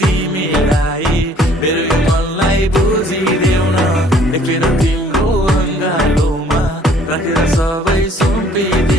तिमीलाई मेरो यो मनलाई बुझिदेऊ न एकखेर तिम्रो अङ्गालोमा राखेर सबै सुम्पिदेऊ